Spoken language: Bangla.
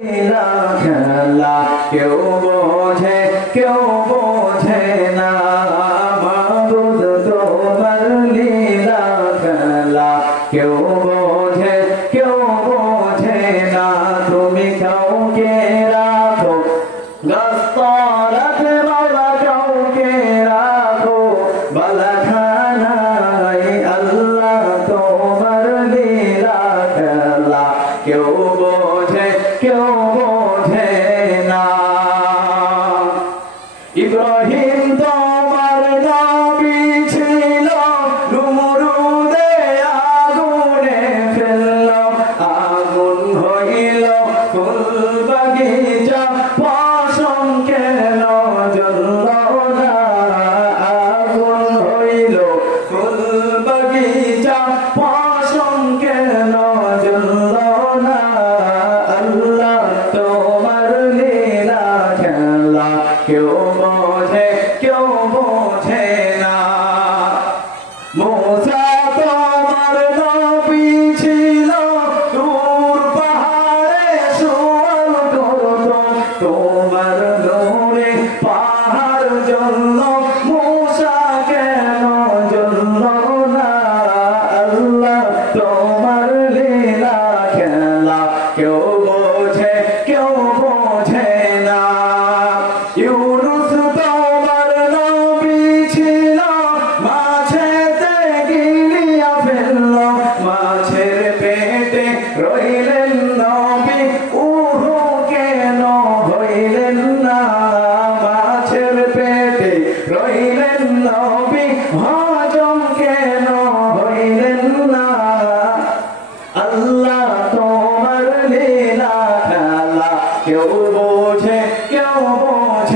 খেলা কেউ বোঝে কেউ বোঝে না মাবুদ তোমার লীলা খেলা কেউ বোঝে কেউ বোঝে না তুমি কাউকে রাখো গাছতলাতে বাবা কাউকে রাখো বালাখানায় আল্লাহ তোমার লীলা খেলা কেউ বোঝে কেউ বোঝে না ইব্রাহিম তোমার নবী ছিল নমরুদে আগুনে ফেলল আগুন হইল ফুল বাগিচা পশম কেন জ্বলল না আগুন হইল ফুল বাগিচা পশম কেন জ্বলল না আল্লাহ তোমার লীলা খেলা কেউ বোঝে কেউ বোঝে না মুসা তোমার নবী ছিল দূর পাহাড়ে শুয়াল করত তোমার নূরে পাহাড় জ্বলল মুসা কেন জ্বলল না আল্লাহ তোমার লীলা খেলা কেউ বোঝে কেউ বোঝে না ইউনুস তোমার নবী ছিল মাছেতে গিলিয়া ফেলল মাছের পেটে রইলেন নবী উহু কেন হইলেন না মাছের পেটে রইলেন নবী হজম কেন হইলেন না আল্লাহ তোমার লীলা খেলা কেউ বোঝে কেউ বোঝে